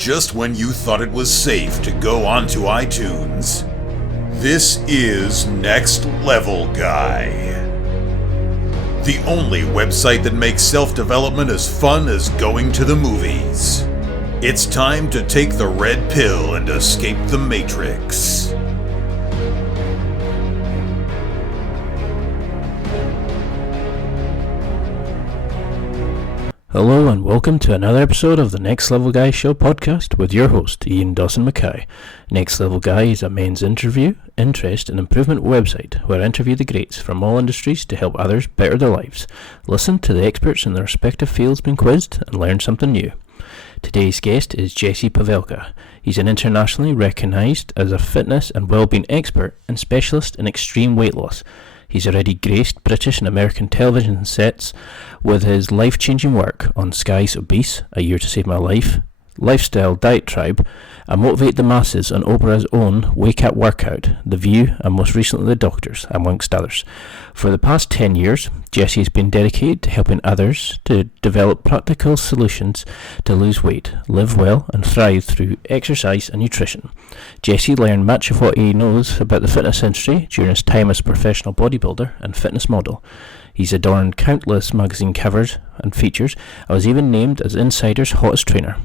just when you thought it was safe to go onto iTunes. This is Next Level Guy, the only website that makes self-development as fun as going to the movies. It's time to take the red pill and escape the Matrix. Hello and welcome to another episode of the Next Level Guy Show podcast with your host, Ian Dawson-Mackay. Next Level Guy is a men's interview, interest and improvement website where I interview the greats from all industries to help others better their lives. Listen to the experts in their respective fields being quizzed and learn something new. Today's guest is Jessie Pavelka. He's an internationally recognised as a fitness and wellbeing expert and specialist in extreme weight loss. He's already graced British and American television sets with his life-changing work on Sky's Obese, A Year to Save My Life, Lifetimes DietTribe, and Motivate the Masses on Oprah's own Wake Up Workout, The View, and most recently The Doctors, amongst others. For the past 10 years, Jessie has been dedicated to helping others to develop practical solutions to lose weight, live well, and thrive through exercise and nutrition. Jessie learned much of what he knows about the fitness industry during his time as a professional bodybuilder and fitness model. He's adorned countless magazine covers and features, and was even named as Insider's hottest trainer.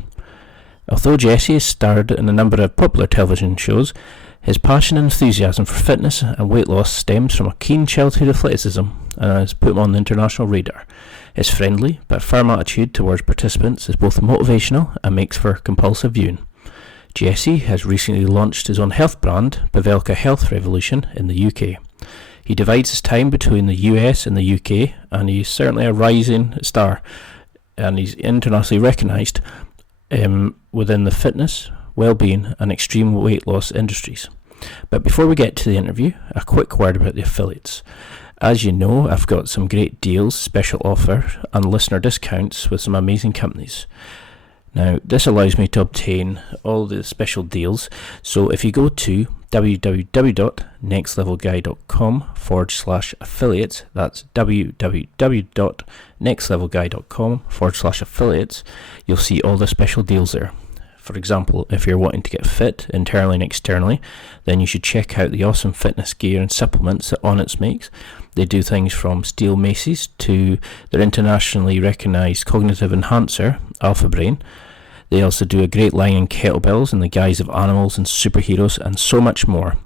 Although Jessie has starred in a number of popular television shows, his passion and enthusiasm for fitness and weight loss stems from a keen childhood athleticism and has put him on the international radar. His friendly but firm attitude towards participants is both motivational and makes for compulsive viewing. Jessie has recently launched his own health brand, Pavelka Health Revolution, in the UK. He divides his time between the US and the UK, and he's certainly a rising star, and he's internationally recognised within the fitness, well-being and extreme weight loss industries. But before we get to the interview, a quick word about the affiliates. As you know, I've got some great deals, special offer and listener discounts with some amazing companies. Now, this allows me to obtain all the special deals, so if you go to www.nextlevelguy.com/affiliates, that's www.nextlevelguy.com/affiliates, you'll see all the special deals there. For example, if you're wanting to get fit internally and externally, then you should check out the awesome fitness gear and supplements that Onnits makes. They do things from steel maces to their internationally recognised cognitive enhancer, Alpha Brain. They also do a great line in kettlebells in the guise of animals and superheroes and so much more.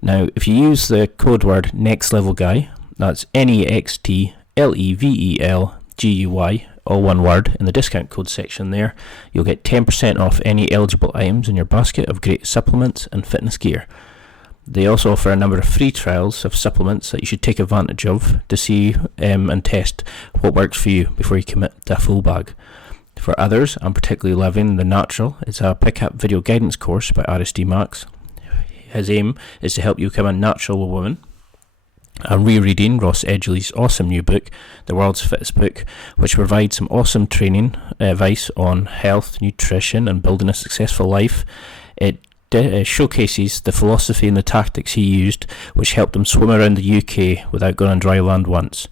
Now, if you use the code word NEXTLEVELGUY, that's NEXTLEVELGUY, all one word, in the discount code section there, you'll get 10% off any eligible items in your basket of great supplements and fitness gear. They also offer a number of free trials of supplements that you should take advantage of to see and test what works for you before you commit to a full bag. For others, I'm particularly loving The Natural. It's a pick-up video guidance course by RSD Max. His aim is to help you become a natural woman. I'm rereading Ross Edgley's awesome new book, The World's Fittest Book, which provides some awesome training advice on health, nutrition and building a successful life. It showcases the philosophy and the tactics he used, which helped him swim around the UK without going on dry land once.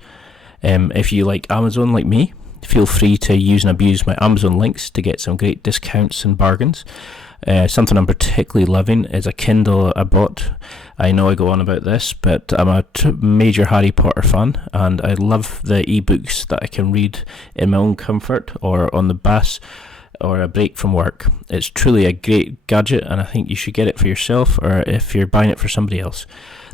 If you like Amazon like me, feel free to use and abuse my Amazon links to get some great discounts and bargains. Something I'm particularly loving is a Kindle I bought. I know I go on about this, but I'm a major Harry Potter fan, and I love the ebooks that I can read in my own comfort or on the bus or a break from work. It's truly a great gadget, and I think you should get it for yourself or if you're buying it for somebody else.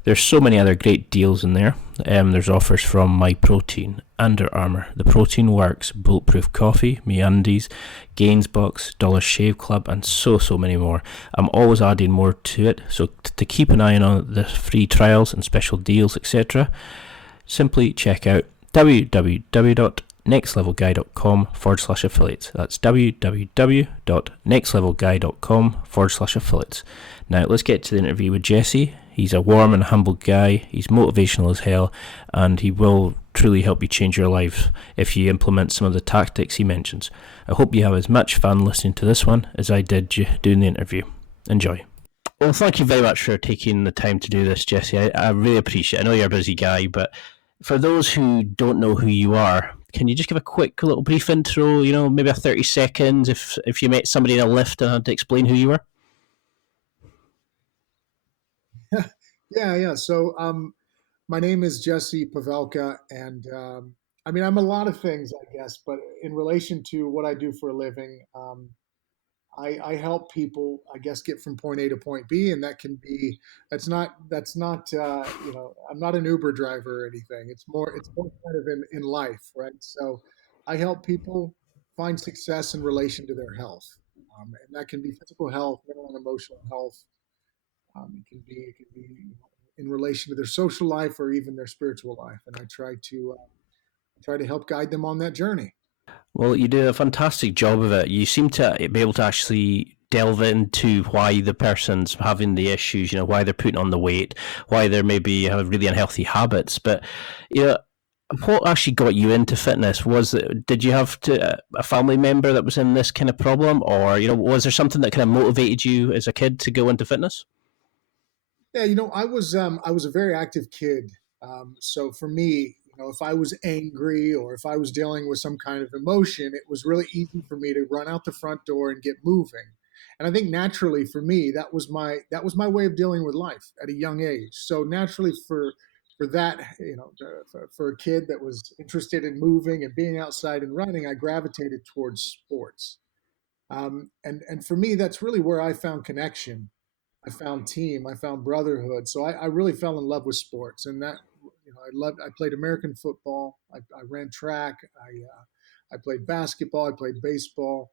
There's so many other great deals in there. There's offers from My Protein, Under Armour, The Protein Works, Bulletproof Coffee, MeUndies, Gainsbox, Dollar Shave Club, and so many more. I'm always adding more to it, so to keep an eye on the free trials and special deals, etc., simply check out www.nextlevelguy.com/affiliates. That's www.nextlevelguy.com/affiliates. Now let's get to the interview with Jessie. He's a warm and humble guy, he's motivational as hell, and he will truly help you change your life if you implement some of the tactics he mentions. I hope you have as much fun listening to this one as I did doing the interview. Enjoy. Well, thank you very much for taking the time to do this, Jessie. I really appreciate it. I know you're a busy guy, but for those who don't know who you are, Can you just give a quick little brief intro, maybe a 30 seconds if you met somebody in a lift and had to explain who you were? Yeah. So, my name is Jessie Pavelka, and I mean, I'm a lot of things, I guess, but in relation to what I do for a living, I help people, I guess, get from point A to point B, and that can be that's not I'm not an Uber driver or anything. It's more kind of in life, right? So I help people find success in relation to their health, and that can be physical health, mental and emotional health. It can be in relation to their social life or even their spiritual life, and I try to help guide them on that journey. Well, you do a fantastic job of it. You seem to be able to actually delve into why the person's having the issues, why they're putting on the weight, why they're maybe have really unhealthy habits. But, you know, what actually got you into fitness? Did you have a family member that was in this kind of problem, or was there something that kind of motivated you as a kid to go into fitness? Yeah, I was a very active kid. So for me, if I was angry or if I was dealing with some kind of emotion, it was really easy for me to run out the front door and get moving. And I think naturally for me, that was my way of dealing with life at a young age. So naturally for that, for a kid that was interested in moving and being outside and running, I gravitated towards sports. And for me, that's really where I found connection. I found team. I found brotherhood. So I really fell in love with sports, and I played American football. I ran track. I played basketball. I played baseball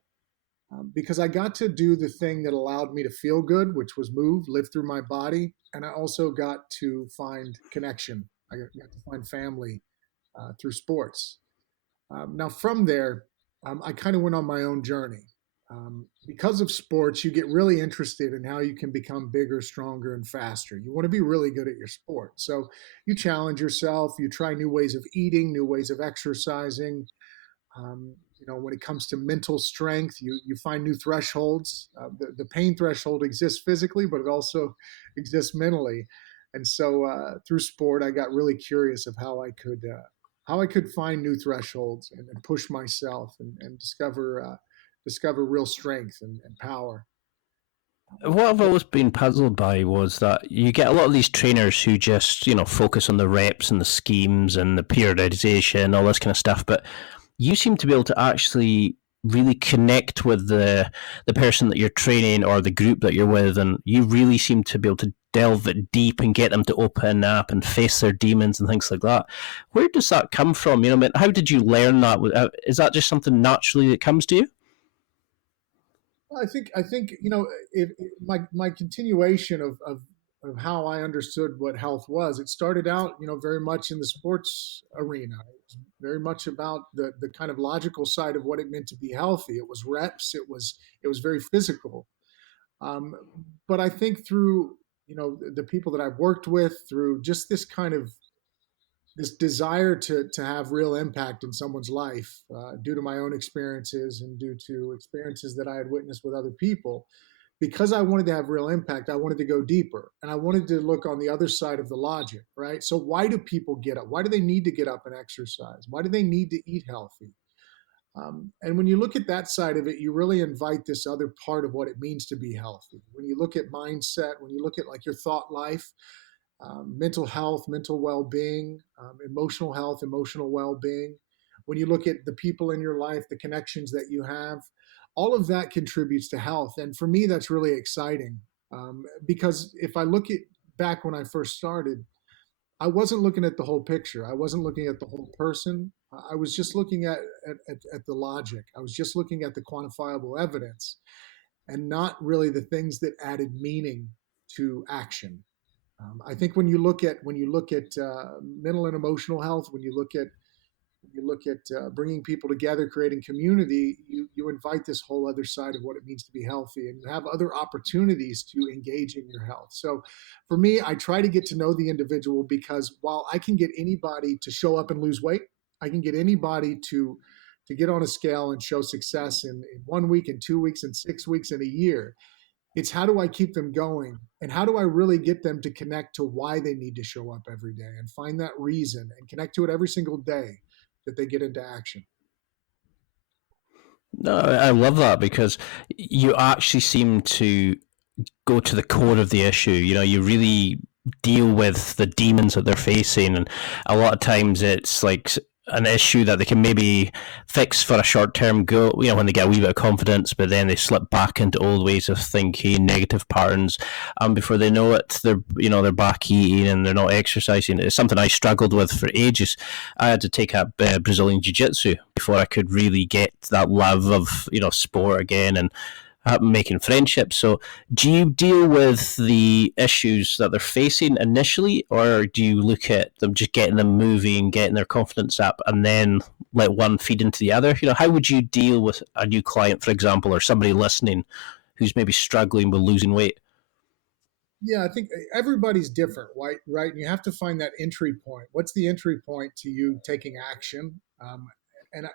because I got to do the thing that allowed me to feel good, which was move, live through my body, and I also got to find connection. I got to find family through sports. Now, from there, I kind of went on my own journey. Because of sports, you get really interested in how you can become bigger, stronger, and faster. You want to be really good at your sport. So you challenge yourself, you try new ways of eating, new ways of exercising. When it comes to mental strength, you find new thresholds. The pain threshold exists physically, but it also exists mentally. And so through sport, I got really curious of how I could find new thresholds and push myself and discover real strength and power. What I've always been puzzled by was that you get a lot of these trainers who just, focus on the reps and the schemes and the periodization, all this kind of stuff. But you seem to be able to actually really connect with the person that you're training or the group that you're with, and you really seem to be able to delve it deep and get them to open up and face their demons and things like that. Where does that come from? I mean, how did you learn that? Is that just something naturally that comes to you? I think my continuation of how I understood what health was. It started out, very much in the sports arena. It was very much about the kind of logical side of what it meant to be healthy. It was reps. It was very physical. But I think through the people that I've worked with, through just this desire to have real impact in someone's life, due to my own experiences and due to experiences that I had witnessed with other people. Because I wanted to have real impact, I wanted to go deeper and I wanted to look on the other side of the logic, right? So, why do people get up? Why do they need to get up and exercise? Why do they need to eat healthy? And when you look at that side of it, you really invite this other part of what it means to be healthy. When you look at mindset, when you look at like your thought life, mental health, mental well-being, emotional health, emotional well-being. When you look at the people in your life, the connections that you have, all of that contributes to health. And for me, that's really exciting because if I look at back when I first started, I wasn't looking at the whole picture. I wasn't looking at the whole person. I was just looking at the logic. I was just looking at the quantifiable evidence and not really the things that added meaning to action. I think when you look at mental and emotional health, when you look at bringing people together, creating community, you invite this whole other side of what it means to be healthy, and you have other opportunities to engage in your health. So, for me, I try to get to know the individual because while I can get anybody to show up and lose weight, I can get anybody to get on a scale and show success in 1 week, in 2 weeks, in 6 weeks, in a year. It's how do I keep them going? And how do I really get them to connect to why they need to show up every day and find that reason and connect to it every single day? that they get into action. No, I love that because you actually seem to go to the core of the issue. You know, you really deal with the demons that they're facing, and a lot of times it's like an issue that they can maybe fix for a short term goal, you know, when they get a wee bit of confidence, but then they slip back into old ways of thinking, negative patterns, and before they know it, they're back eating and they're not exercising. It's something I struggled with for ages. I had to take up Brazilian Jiu Jitsu before I could really get that love of sport again, and making friendships. So, do you deal with the issues that they're facing initially, or do you look at them just getting them moving, getting their confidence up, and then let one feed into the other? You know, how would you deal with a new client, for example, or somebody listening who's maybe struggling with losing weight? Yeah, I think everybody's different, right? Right, and you have to find that entry point. What's the entry point to you taking action?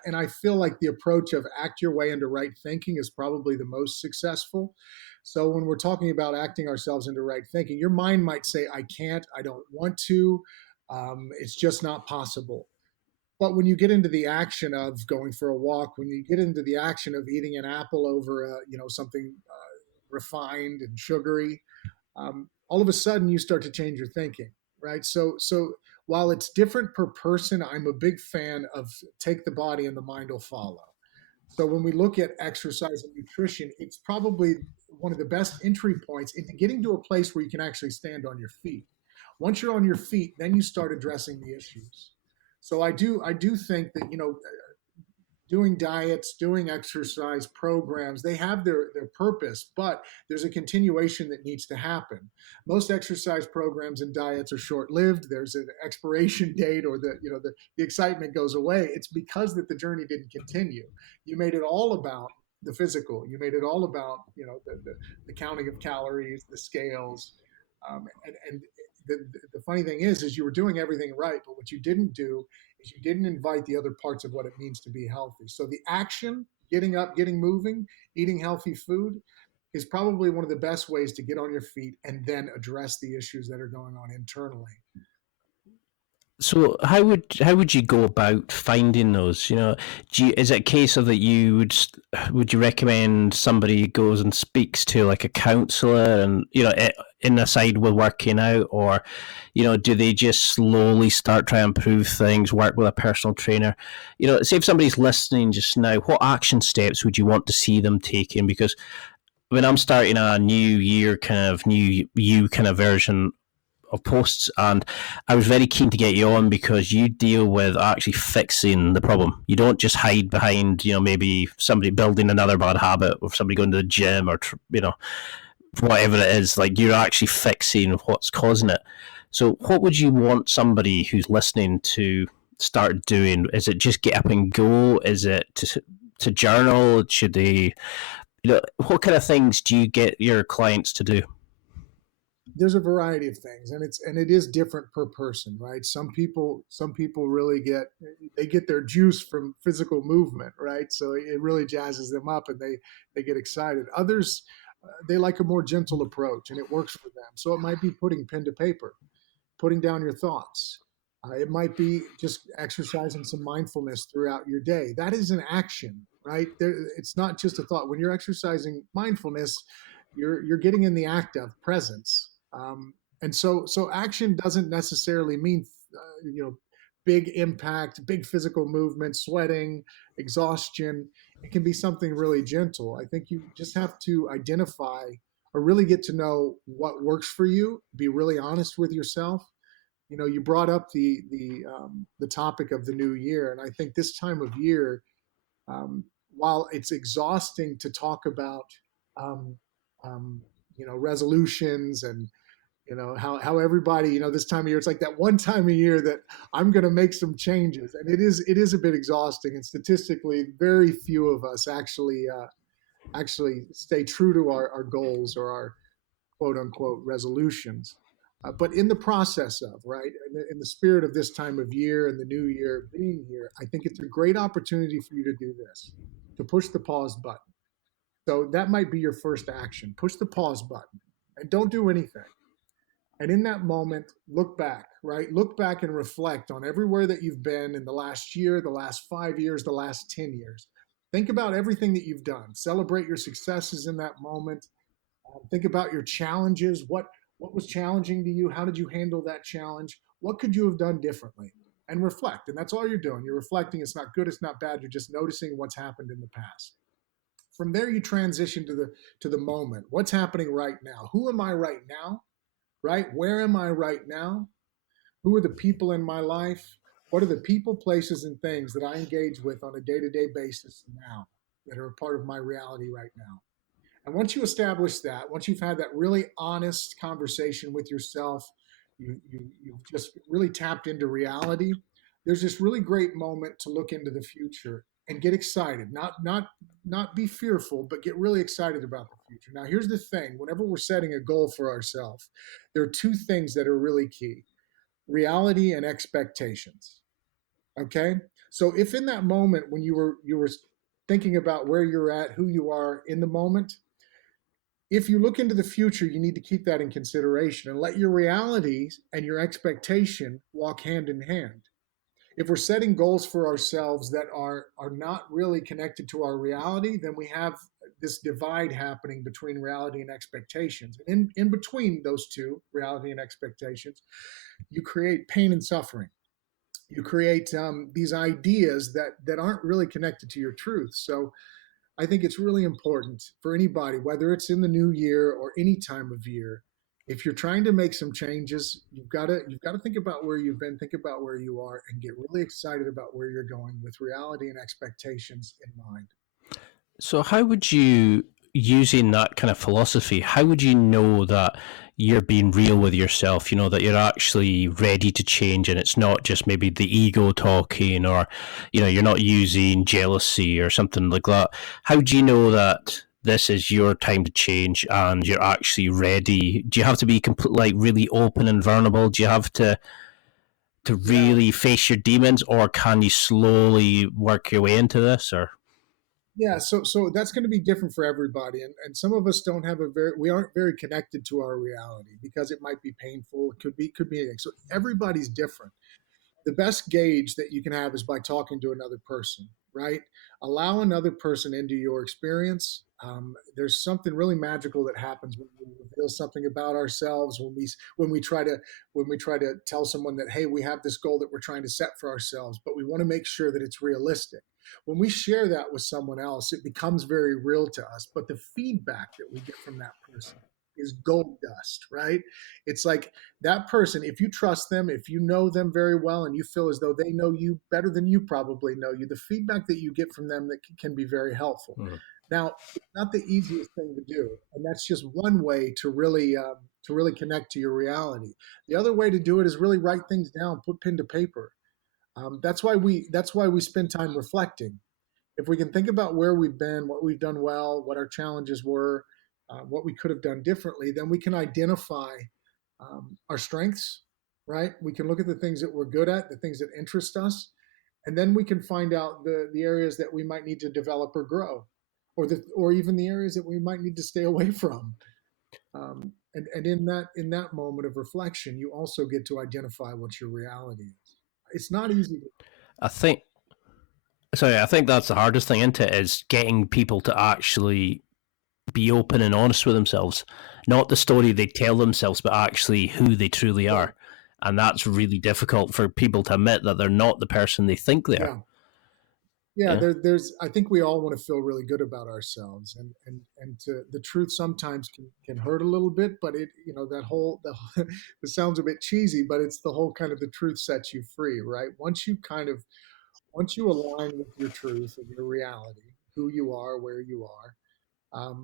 And I feel like the approach of act your way into right thinking is probably the most successful. So when we're talking about acting ourselves into right thinking, your mind might say, "I can't, I don't want to, it's just not possible." But when you get into the action of going for a walk, when you get into the action of eating an apple over, something refined and sugary, all of a sudden you start to change your thinking, right? So while it's different per person, I'm a big fan of take the body and the mind will follow. So when we look at exercise and nutrition, it's probably one of the best entry points into getting to a place where you can actually stand on your feet. Once you're on your feet, then you start addressing the issues. So I do think that doing diets, doing exercise programs, they have their purpose, but there's a continuation that needs to happen. Most exercise programs and diets are short-lived. There's an expiration date, or the excitement goes away. It's because that the journey didn't continue. You made it all about the physical. You made it all about the counting of calories, the scales, and the funny thing is you were doing everything right, but what you didn't do is you didn't invite the other parts of what it means to be healthy. So the action, getting up, getting moving, eating healthy food is probably one of the best ways to get on your feet and then address the issues that are going on internally. So how would you go about finding those? You know, is it a case of that would you recommend somebody goes and speaks to like a counselor and in the side with working out, or do they just slowly start trying to improve things, work with a personal trainer? Say if somebody's listening just now, what action steps would you want to see them taking? Because when I'm starting a new year kind of new you kind of version of posts, and I was very keen to get you on because you deal with actually fixing the problem. You don't just hide behind maybe somebody building another bad habit, or somebody going to the gym, or whatever it is. Like, you're actually fixing what's causing it. So what would you want somebody who's listening to start doing? Is it just get up and go? Is it to journal? Should they what kind of things do you get your clients to do? There's a variety of things, and it is different per person, right? Some people really get their juice from physical movement, right? So it really jazzes them up and they get excited. Others, they like a more gentle approach and it works for them. So it might be putting pen to paper, putting down your thoughts. It might be just exercising some mindfulness throughout your day. That is an action, right? It's not just a thought. When you're exercising mindfulness, you're getting in the act of presence. And so action doesn't necessarily mean big impact, big physical movement, sweating, exhaustion. It can be something really gentle. I think you just have to identify or really get to know what works for you. Be really honest with yourself. You brought up the topic of the new year, and I think this time of year, um, while it's exhausting to talk about, um, um, resolutions and how everybody, this time of year, it's like that one time a year that I'm going to make some changes, and it is a bit exhausting, and statistically very few of us actually stay true to our goals or our quote unquote resolutions. But in the process of, right, in the spirit of this time of year and the new year being here, I think it's a great opportunity for you to do this, to push the pause button. So that might be your first action. Push the pause button and don't do anything. And in that moment, look back, right? Look back and reflect on everywhere that you've been in the last year, the last 5 years, the last 10 years. Think about everything that you've done. Celebrate your successes in that moment. Think about your challenges. What was challenging to you? How did you handle that challenge? What could you have done differently? And reflect. And that's all you're doing. You're reflecting. It's not good. It's not bad. You're just noticing what's happened in the past. From there, you transition to the moment. What's happening right now? Who am I right now? Right? Where am I right now? Who are the people in my life? What are the people, places, and things that I engage with on a day-to-day basis now that are a part of my reality right now? And once you establish that, once you've had that really honest conversation with yourself, you've just really tapped into reality. There's this really great moment to look into the future and get excited, not be fearful, but get really excited about the future. Now, here's the thing: whenever we're setting a goal for ourselves, there are two things that are really key: reality and expectations. Okay, so if in that moment when you were thinking about where you're at, who you are in the moment, if you look into the future, you need to keep that in consideration and let your realities and your expectation walk hand in hand. If we're setting goals for ourselves that are not really connected to our reality, then we have this divide happening between reality and expectations. And in between those two, reality and expectations, you create pain and suffering. You create these ideas that aren't really connected to your truth. So I think it's really important for anybody, whether it's in the new year or any time of year, if you're trying to make some changes, you've got to think about where you've been, think about where you are, and get really excited about where you're going with reality and expectations in mind. So, how would you, using that kind of philosophy, how would you know that you're being real with yourself? You know, that you're actually ready to change and it's not just maybe the ego talking, or, you know, you're not using jealousy or something like that. How do you know that this is your time to change and you're actually ready? Do you have to be like really open and vulnerable? Do you have to Yeah. really face your demons, or can you slowly work your way into this? Or Yeah, so that's going to be different for everybody, and some of us don't have we aren't very connected to our reality because it might be painful. It could be anything. So everybody's different. The best gauge that you can have is by talking to another person, right? Allow another person into your experience. There's something really magical that happens when we reveal something about ourselves, when we try to tell someone that, hey, we have this goal that we're trying to set for ourselves, but we want to make sure that it's realistic. When we share that with someone else, it becomes very real to us. But the feedback that we get from that person is gold dust, right? It's like that person, if you trust them, if you know them very well and you feel as though they know you better than you probably know you, the feedback that you get from them that can be very helpful. Now, it's not the easiest thing to do, and that's just one way to really connect to your reality. The other way to do it is really write things down, put pen to paper. That's why we spend time reflecting. If we can think about where we've been, what we've done well, what our challenges were, what we could have done differently, then we can identify our strengths, right? We can look at the things that we're good at, the things that interest us, and then we can find out the areas that we might need to develop or grow, or even the areas that we might need to stay away from. And in that moment of reflection, you also get to identify what your reality is. It's not easy. I think I think that's the hardest thing into it, is getting people to actually be open and honest with themselves, not the story they tell themselves, but actually who they truly are. And that's really difficult for people to admit that they're not the person they think they are. Yeah. Yeah, Yeah. there's. I think we all want to feel really good about ourselves, and the truth sometimes can hurt a little bit, but that whole it sounds a bit cheesy, but it's the whole kind of the truth sets you free, right? Once you align with your truth and your reality, who you are, where you are,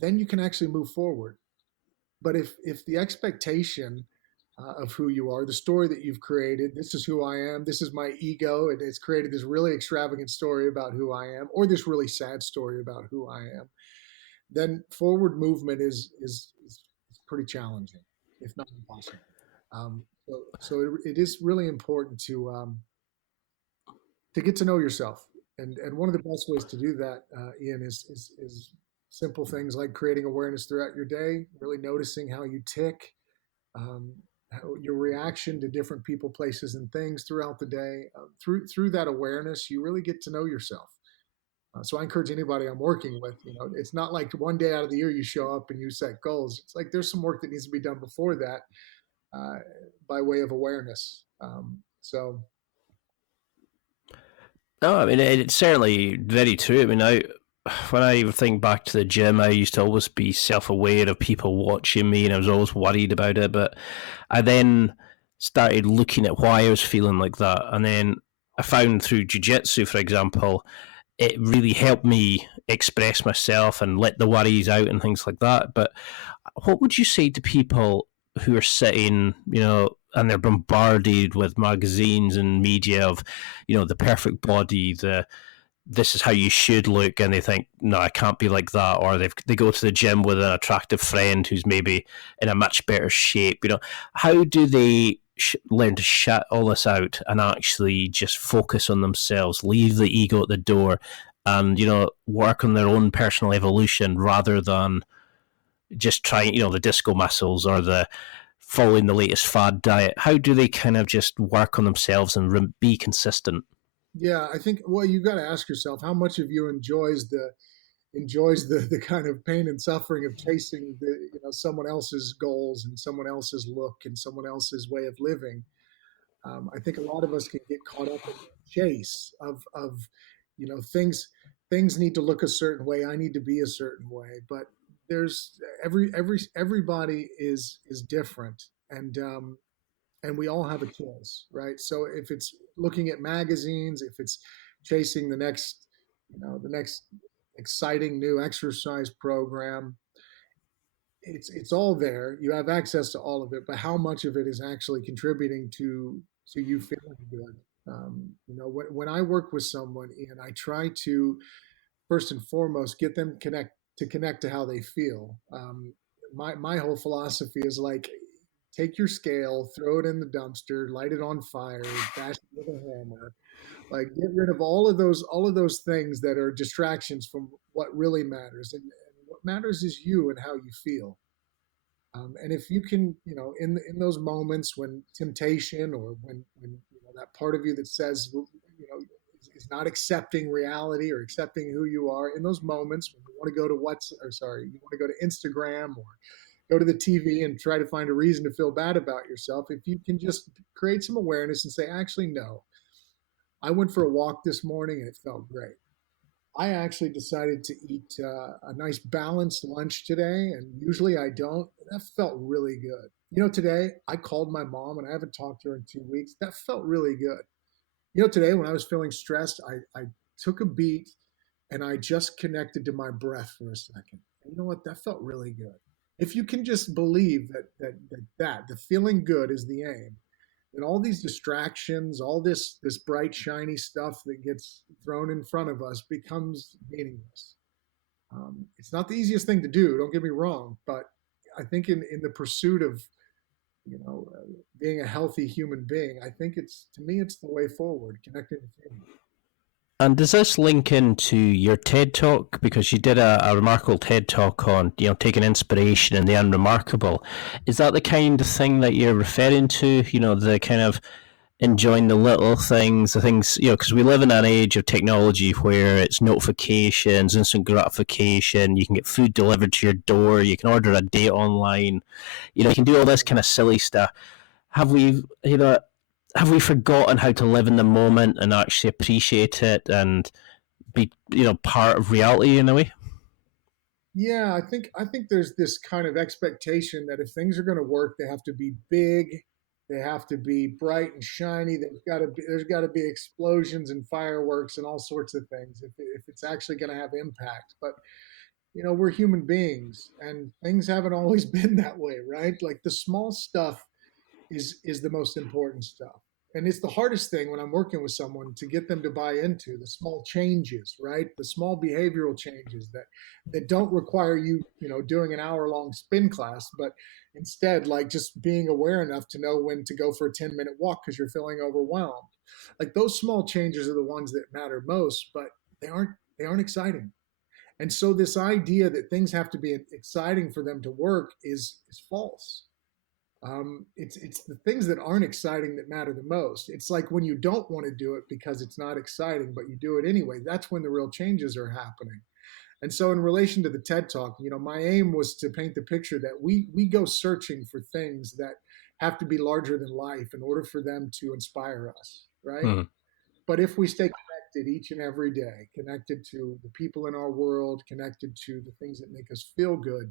then you can actually move forward. But if the expectation of who you are, the story that you've created, this is who I am, this is my ego, and it's created this really extravagant story about who I am, or this really sad story about who I am, then forward movement is pretty challenging, if not impossible. So it is really important to get to know yourself, and one of the best ways to do that, Ian, is simple things like creating awareness throughout your day, really noticing how you tick, Your reaction to different people, places, and things throughout the day. Through that awareness, you really get to know yourself. So I encourage anybody I'm working with, it's not like one day out of the year you show up and you set goals. It's like there's some work that needs to be done before that, uh, by way of awareness. So No, I mean it's certainly very true. I mean, when I think back to the gym, I used to always be self-aware of people watching me, and I was always worried about it. But I then started looking at why I was feeling like that, and then I found through jiu-jitsu, for example, it really helped me express myself and let the worries out and things like that. But what would you say to people who are sitting, and they're bombarded with magazines and media of, the perfect body, this is how you should look, and they think, no, I can't be like that, or they go to the gym with an attractive friend who's maybe in a much better shape. How do they learn to shut all this out and actually just focus on themselves, leave the ego at the door, and work on their own personal evolution rather than just trying, the disco muscles or the following the latest fad diet? How do they kind of just work on themselves and be consistent? yeah, I think, well, you got to ask yourself how much of you enjoys the kind of pain and suffering of chasing someone else's goals and someone else's look and someone else's way of living. I think a lot of us can get caught up in the chase of things need to look a certain way. I need to be a certain way, but there's everybody is different, and we all have a choice, right? So if it's looking at magazines, if it's chasing the next exciting new exercise program, it's all there. You have access to all of it, but how much of it is actually contributing to you feeling good? When I work with someone, and I try to first and foremost get them connect to how they feel. My whole philosophy is like, take your scale, throw it in the dumpster, light it on fire, bash it with a hammer, like get rid of all of those things that are distractions from what really matters. And what matters is you and how you feel. And if you can, in those moments when temptation, or when that part of you that says, is not accepting reality or accepting who you are, in those moments when you want to go to you want to go to Instagram or go to the TV and try to find a reason to feel bad about yourself, if you can just create some awareness and say, actually, no, I went for a walk this morning and it felt great. I actually decided to eat a nice balanced lunch today, and usually I don't. That felt really good. Today I called my mom and I haven't talked to her in 2 weeks. That felt really good. Today when I was feeling stressed, I took a beat and I just connected to my breath for a second. And you know what? That felt really good. If you can just believe that the feeling good is the aim, and all these distractions, all this bright shiny stuff that gets thrown in front of us becomes meaningless. It's not the easiest thing to do, don't get me wrong, but I think in the pursuit of being a healthy human being, I think it's the way forward, connecting with humans. And does this link into your TED talk? Because you did a remarkable TED talk on, taking inspiration in the unremarkable. Is that the kind of thing that you're referring to? The kind of enjoying the little things, the things, because we live in an age of technology where it's notifications, instant gratification. You can get food delivered to your door. You can order a date online. You can do all this kind of silly stuff. Have we, have we forgotten how to live in the moment and actually appreciate it and be, part of reality in a way? Yeah, I think there's this kind of expectation that if things are going to work, they have to be big, they have to be bright and shiny. There's got to be explosions and fireworks and all sorts of things if it's actually going to have impact. But we're human beings, and things haven't always been that way, right? Like the small stuff is the most important stuff. And it's the hardest thing when I'm working with someone to get them to buy into the small changes, right? The small behavioral changes that don't require doing an hour-long spin class, but instead like just being aware enough to know when to go for a 10-minute walk because you're feeling overwhelmed. Like those small changes are the ones that matter most, but they aren't exciting. And so this idea that things have to be exciting for them to work is false. It's the things that aren't exciting that matter the most. It's like when you don't want to do it because it's not exciting, but you do it anyway. That's when the real changes are happening. And so, in relation to the TED Talk, my aim was to paint the picture that we go searching for things that have to be larger than life in order for them to inspire us, right? Hmm. But if we stay connected each and every day, connected to the people in our world, connected to the things that make us feel good,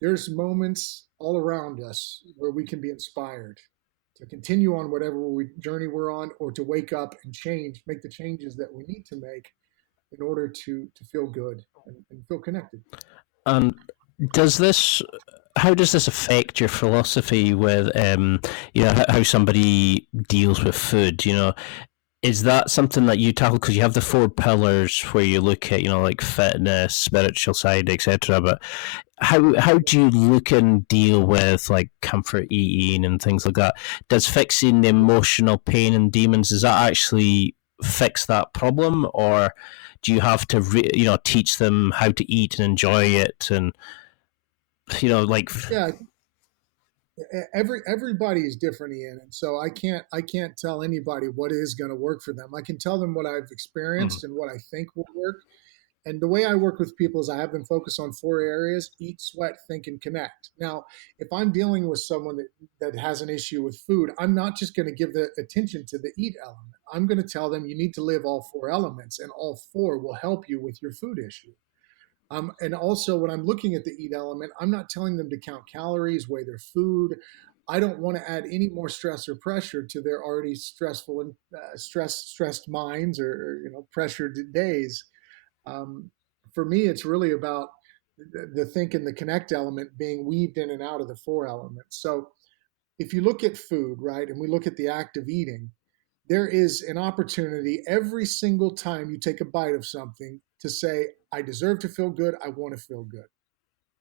there's moments all around us where we can be inspired to continue on whatever journey we're on, or to wake up and make the changes that we need to make in order to feel good and feel connected. And does this, how does this affect your philosophy with, how somebody deals with food? Is that something that you tackle? Because you have the four pillars where you look at, like fitness, spiritual side, etc. But how do you look and deal with like comfort eating and things like that? Does fixing the emotional pain and demons, does that actually fix that problem, or do you have to teach them how to eat and enjoy it, and like Yeah, everybody is different, Ian, and so I can't tell anybody what is going to work for them. I can tell them what I've experienced and what I think will work. And the way I work with people is I have them focus on four areas: eat, sweat, think, and connect. Now, if I'm dealing with someone that has an issue with food, I'm not just going to give the attention to the eat element. I'm going to tell them you need to live all four elements, and all four will help you with your food issue. And also, when I'm looking at the eat element, I'm not telling them to count calories, weigh their food. I don't want to add any more stress or pressure to their already stressful and stressed minds, or pressured days. Um, for me, it's really about the think and the connect element being weaved in and out of the four elements. So if you look at food, right, and we look at the act of eating, there is an opportunity every single time you take a bite of something to say, I deserve to feel good. I want to feel good.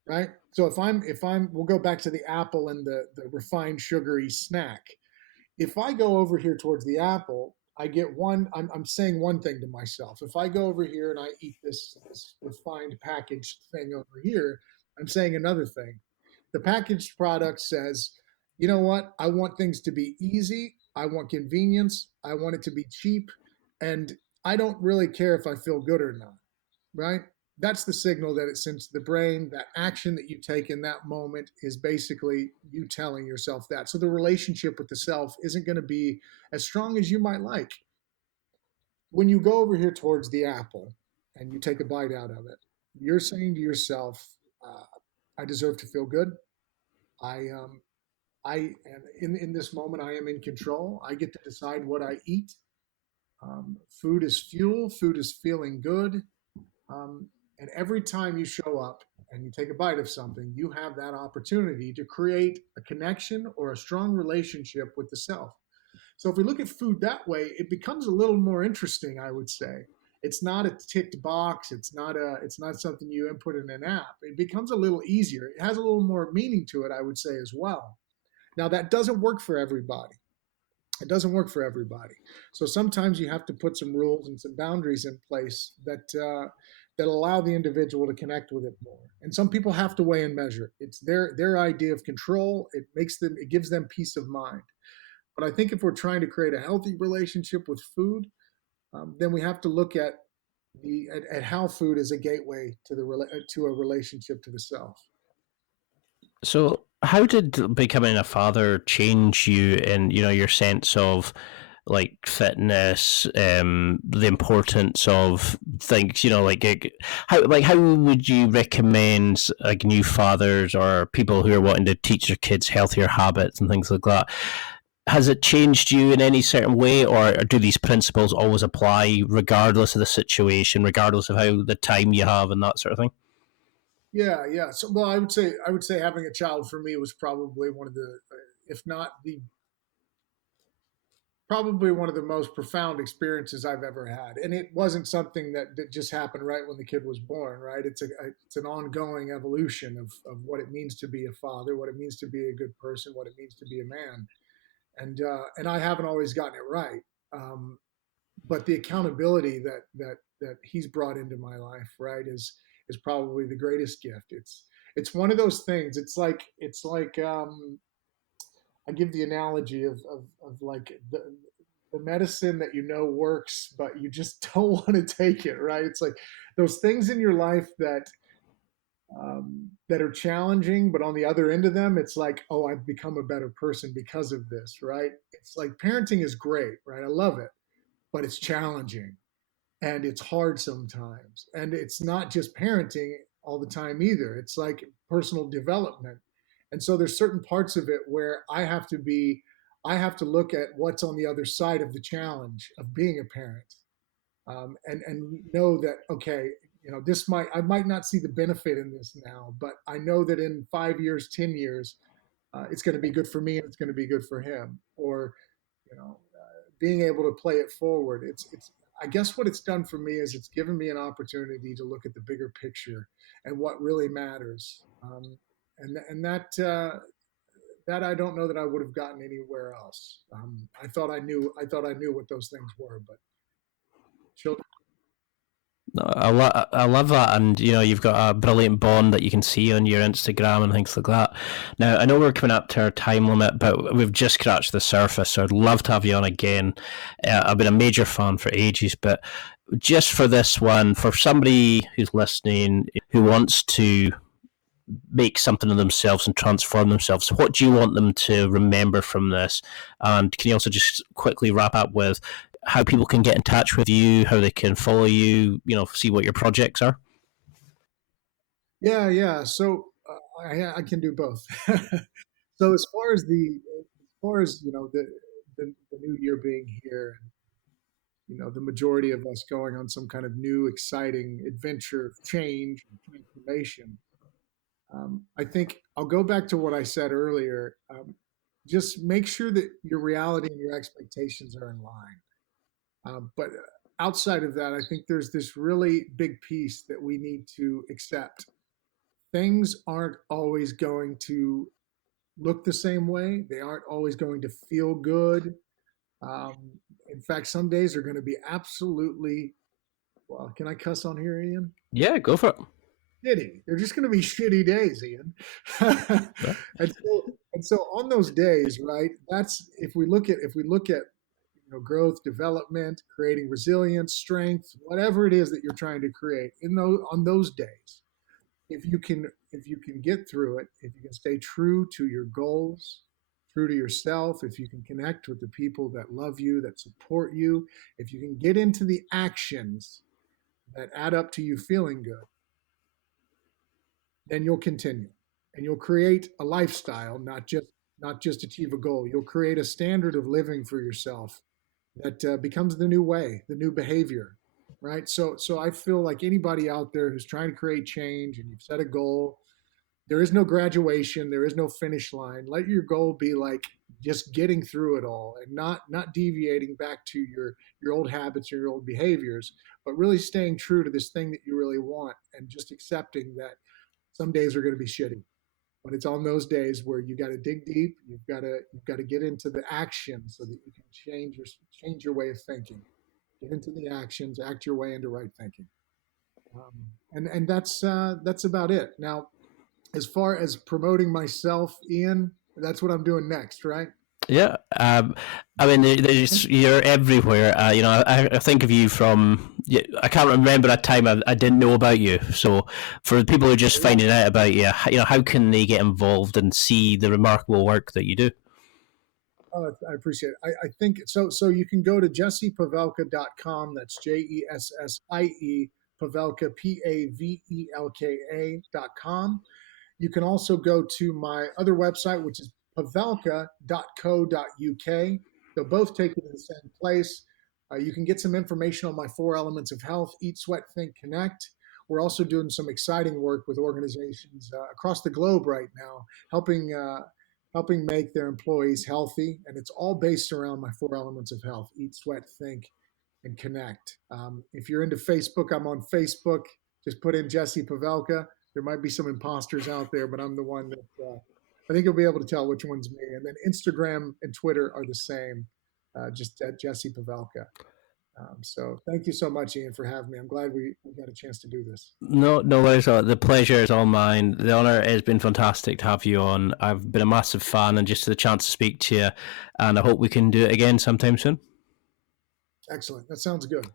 Right. So we'll go back to the apple and the refined sugary snack. If I go over here towards the apple, I get I'm saying one thing to myself. If I go over here and I eat this refined packaged thing over here, I'm saying another thing. The packaged product says, you know what? I want things to be easy. I want convenience. I want it to be cheap. And I don't really care if I feel good or not. Right? That's the signal that it sends to the brain. That action that you take in that moment is basically you telling yourself that. So the relationship with the self isn't going to be as strong as you might like. When you go over here towards the apple and you take a bite out of it, you're saying to yourself, I deserve to feel good. I am in this moment, I am in control. I get to decide what I eat. Food is fuel. Food is feeling good. Um, and every time you show up and you take a bite of something, you have that opportunity to create a connection or a strong relationship with the self. So if we look at food that way, it becomes a little more interesting, I would say. It's not a ticked box. It's not something you input in an app. It becomes a little easier. It has a little more meaning to it, I would say, as well. Now, that doesn't work for everybody. It doesn't work for everybody. So sometimes you have to put some rules and some boundaries in place that allow the individual to connect with it more. And some people have to weigh and measure. It's their idea of control. It gives them peace of mind. But I think if we're trying to create a healthy relationship with food, then we have to look at how food is a gateway to a relationship to the self. So, how did becoming a father change you in your sense of like fitness, the importance of things, how would you recommend like new fathers or people who are wanting to teach their kids healthier habits and things like that? Has it changed you in any certain way, or do these principles always apply regardless of the situation, regardless of how the time you have and that sort of thing? Yeah, yeah. So, well, I would say having a child for me was probably one of the, if not the, probably one of the most profound experiences I've ever had. And it wasn't something that just happened right when the kid was born, right? It's an ongoing evolution of what it means to be a father, what it means to be a good person, what it means to be a man. And I haven't always gotten it right. Um, but the accountability that he's brought into my life, right, is probably the greatest gift. It's one of those things. It's like I give the analogy of like the medicine that works, but you just don't want to take it, right? It's like those things in your life that are challenging, but on the other end of them, it's like, oh, I've become a better person because of this, right? It's like parenting is great, right? I love it, but it's challenging and it's hard sometimes. And it's not just parenting all the time either. It's like personal development. And so there's certain parts of it where I have to look at what's on the other side of the challenge of being a parent, and know that, okay, I might not see the benefit in this now, but I know that in 5 years, 10 years, it's going to be good for me and it's going to be good for him. Or being able to play it forward. It's I guess what it's done for me is it's given me an opportunity to look at the bigger picture and what really matters. And that I don't know that I would have gotten anywhere else. I thought I knew what those things were, but children. No, I love that, and you've got a brilliant bond that you can see on your Instagram and things like that. Now, I know we're coming up to our time limit, but we've just scratched the surface, so I'd love to have you on again. I've been a major fan for ages, but just for this one, for somebody who's listening who wants to make something of themselves and transform themselves, what do you want them to remember from this? And can you also just quickly wrap up with how people can get in touch with you, how they can follow you, see what your projects are? Yeah, yeah. So I can do both. So as far as the new year being here, and the majority of us going on some kind of new exciting adventure of change and transformation, I think I'll go back to what I said earlier. Just make sure that your reality and your expectations are in line. But outside of that, I think there's this really big piece that we need to accept. Things aren't always going to look the same way. They aren't always going to feel good. Um, in fact, some days are going to be absolutely, well, can I cuss on here, Ian? Yeah, go for it. Shitty. They're just going to be shitty days, Ian. Yeah. And so on those days, right? That's if we look at growth, development, creating resilience, strength, whatever it is that you're trying to create on those days. If you can get through it, if you can stay true to your goals, true to yourself, if you can connect with the people that love you, that support you, if you can get into the actions that add up to you feeling good, then you'll continue and you'll create a lifestyle, not just achieve a goal. You'll create a standard of living for yourself that becomes the new way, the new behavior, right? So I feel like anybody out there who's trying to create change and you've set a goal, there is no graduation, there is no finish line. Let your goal be like just getting through it all and not deviating back to your old habits or your old behaviors, but really staying true to this thing that you really want and just accepting that some days are going to be shitty. But it's on those days where you got to dig deep. You've got to get into the action so that you can change your way of thinking. Get into the actions, act your way into right thinking, and that's about it. Now, as far as promoting myself, Ian, that's what I'm doing next, right? Yeah, I mean, you're everywhere. I think of you from. Yeah, I can't remember a time I didn't know about you. So, for the people who are just finding out about you, how can they get involved and see the remarkable work that you do? I appreciate it. I think so. So you can go to jessiepavelka.com. That's JESSIE Pavelka, PAVELKA.com. You can also go to my other website, which is pavelka.co.uk. They'll both take you to the same place. You can get some information on my 4 elements of health: eat, sweat, think, connect. We're also doing some exciting work with organizations across the globe right now, helping make their employees healthy. And it's all based around my 4 elements of health: eat, sweat, think, and connect. If you're into Facebook, I'm on Facebook. Just put in Jessie Pavelka. There might be some imposters out there, but I'm the one that I think you'll be able to tell which one's me. And then Instagram and Twitter are the same, just at Jessie Pavelka. So thank you so much, Ian, for having me. I'm glad we got a chance to do this. No, no worries. The pleasure is all mine. The honour has been fantastic to have you on. I've been a massive fan and just the chance to speak to you, and I hope we can do it again sometime soon. Excellent. That sounds good.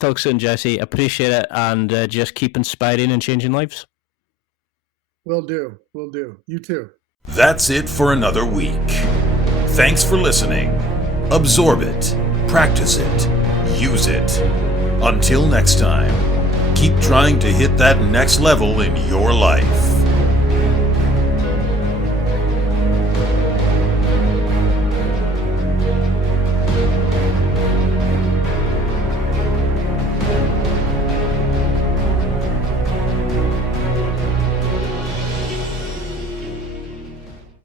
Talk soon, Jesse. Appreciate it, and just keep inspiring and changing lives. Will do. Will do. You too. That's it for another week. Thanks for listening. Absorb it, practice it, use it. Until next time, keep trying to hit that next level in your life.